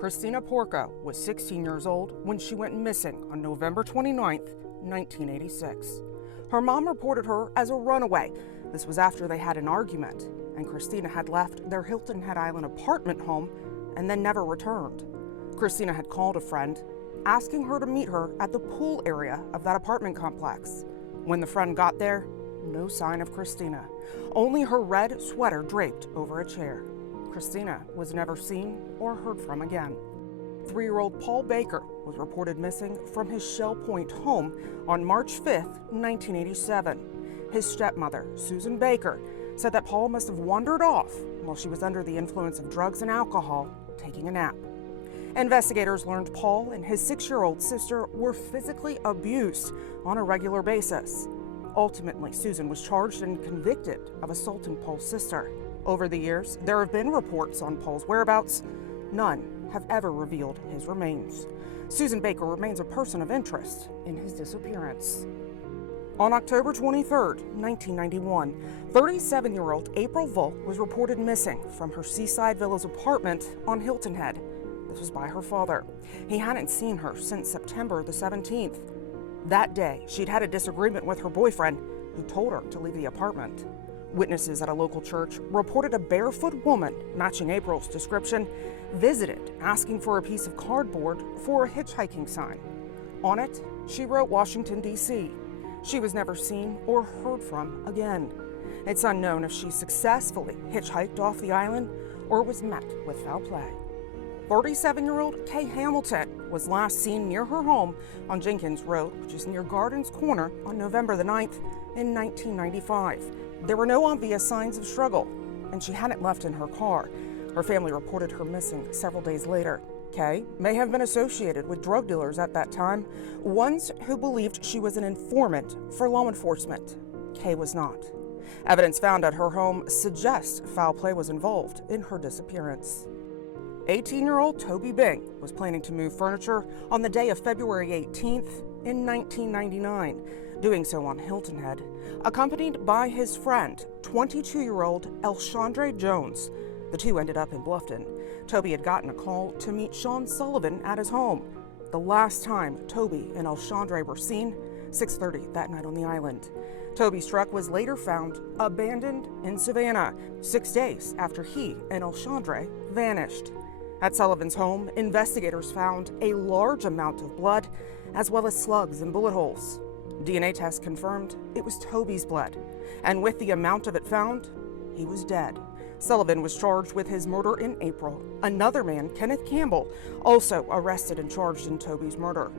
Christina Porco was 16 years old when she went missing on November 29, 1986. Her mom reported her as a runaway. This was after they had an argument, and Christina had left their Hilton Head Island apartment home and then never returned. Christina had called a friend, asking her to meet her at the pool area of that apartment complex. When the friend got there, no sign of Christina, only her red sweater draped over a chair. Christina was never seen or heard from again. 3-year-old Paul Baker was reported missing from his Shell Point home on March 5, 1987. His stepmother, Susan Baker, said that Paul must have wandered off while she was under the influence of drugs and alcohol, taking a nap. Investigators learned Paul and his 6-year-old sister were physically abused on a regular basis. Ultimately, Susan was charged and convicted of assaulting Paul's sister. Over the years, there have been reports on Paul's whereabouts. None have ever revealed his remains. Susan Baker remains a person of interest in his disappearance. On October 23, 1991, 37-year-old April Volk was reported missing from her Seaside Villas apartment on Hilton Head. This was by her father. He hadn't seen her since September the 17th. That day, she'd had a disagreement with her boyfriend, who told her to leave the apartment. Witnesses at a local church reported a barefoot woman, matching April's description, visited asking for a piece of cardboard for a hitchhiking sign. On it, she wrote Washington, D.C. She was never seen or heard from again. It's unknown if she successfully hitchhiked off the island or was met with foul play. 37-year-old Kay Hamilton was last seen near her home on Jenkins Road, which is near Gardens Corner, on November the 9th in 1995. There were no obvious signs of struggle, and she hadn't left in her car. Her family reported her missing several days later. Kay may have been associated with drug dealers at that time, ones who believed she was an informant for law enforcement. Kay was not. Evidence found at her home suggests foul play was involved in her disappearance. 18-year-old Toby Bing was planning to move furniture on the day of February 18th in 1999, doing so on Hilton Head, accompanied by his friend, 22-year-old Elshandre Jones. The two ended up in Bluffton. Toby had gotten a call to meet Sean Sullivan at his home. The last time Toby and Elshandre were seen, 6:30 that night on the island. Toby's truck was later found abandoned in Savannah, 6 days after he and Elshandre vanished. At Sullivan's home, investigators found a large amount of blood, as well as slugs and bullet holes. DNA tests confirmed it was Toby's blood, and with the amount of it found, he was dead. Sullivan was charged with his murder in April. Another man, Kenneth Campbell, also arrested and charged in Toby's murder.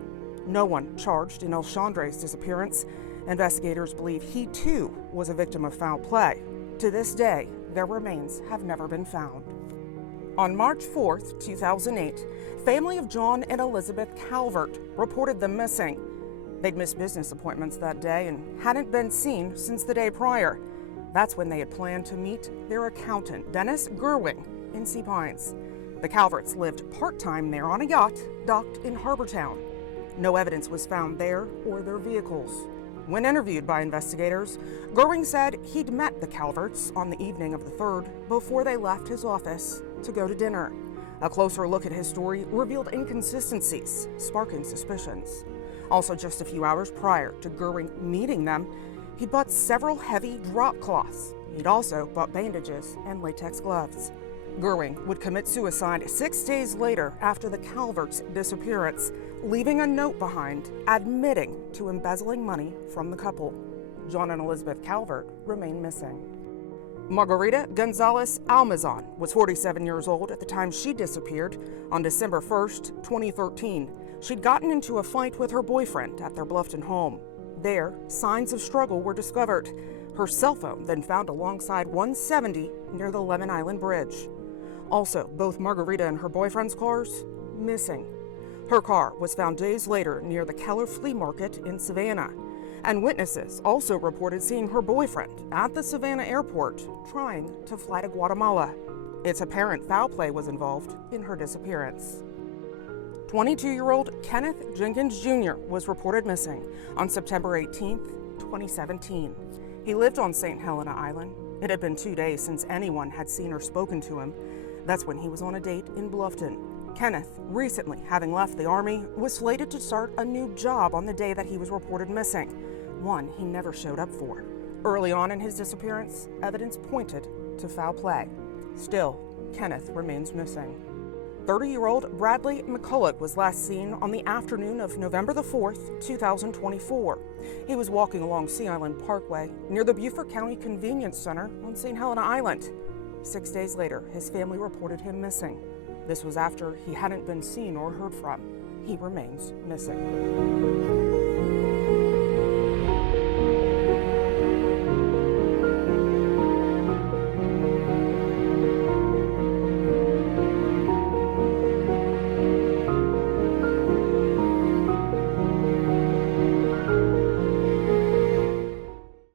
No one charged in Elshandre's disappearance. Investigators believe he too was a victim of foul play. To this day, their remains have never been found. On March 4, 2008, family of John and Elizabeth Calvert reported them missing. They'd missed business appointments that day and hadn't been seen since the day prior. That's when they had planned to meet their accountant, Dennis Gerwing, in Sea Pines. The Calverts lived part-time there on a yacht docked in Harbortown. No evidence was found there or their vehicles. When interviewed by investigators, Gerwing said he'd met the Calverts on the evening of the 3rd before they left his office to go to dinner. A closer look at his story revealed inconsistencies, sparking suspicions. Also, just a few hours prior to Gerwing meeting them, he bought several heavy drop cloths. He'd also bought bandages and latex gloves. Gerwing would commit suicide 6 days later after the Calverts' disappearance, leaving a note behind admitting to embezzling money from the couple. John and Elizabeth Calvert remain missing. Margarita Gonzalez Almazan was 47 years old at the time she disappeared on December 1st, 2013. She'd gotten into a fight with her boyfriend at their Bluffton home. There, signs of struggle were discovered. Her cell phone then found alongside 170 near the Lemon Island Bridge. Also, both Margarita and her boyfriend's cars missing. Her car was found days later near the Keller Flea Market in Savannah. And witnesses also reported seeing her boyfriend at the Savannah airport trying to fly to Guatemala. It's apparent foul play was involved in her disappearance. 22-year-old Kenneth Jenkins Jr. was reported missing on September 18, 2017. He lived on St. Helena Island. It had been 2 days since anyone had seen or spoken to him. That's when he was on a date in Bluffton. Kenneth, recently having left the Army, was slated to start a new job on the day that he was reported missing, one he never showed up for. Early on in his disappearance, evidence pointed to foul play. Still, Kenneth remains missing. 30-year-old Bradley McCulloch was last seen on the afternoon of November the 4th, 2024. He was walking along Sea Island Parkway near the Beaufort County Convenience Center on St. Helena Island. 6 days later, his family reported him missing. This was after he hadn't been seen or heard from. He remains missing.